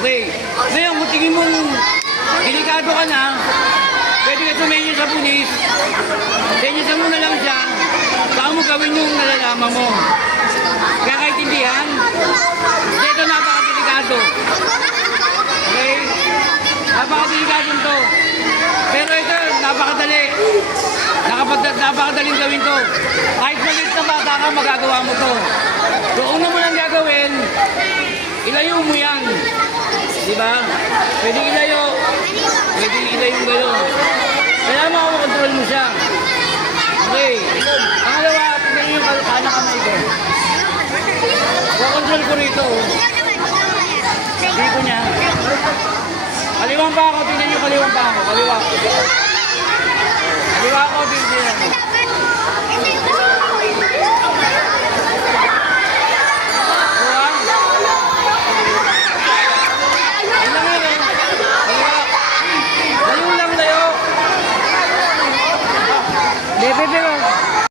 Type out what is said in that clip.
Okay. Ngayon, kung tingin mong delikado ka na, pwede ka tumenya sa pulis, tenyasan mo na lang siya, saka mo gawin yung nalalaman mo. Kaya kaintindihan, ito napakadelikado. Okay? Napakadelikado to. Pero ito, napakadali. Napakadaling gawin to. Kahit maliit na bata ka, magagawa mo to. So, una mo lang gagawin, ilayo mo yan. Diba? Pwede ilayo. Pwede ilayo gano'n. Kailangan makakontrol mo siya. Okay. Pangalawa, tignan yung kanan kamay ko. Control ko rito. Dito niya. Kaliwang pa ako. Tignan yung kaliwang pa ako.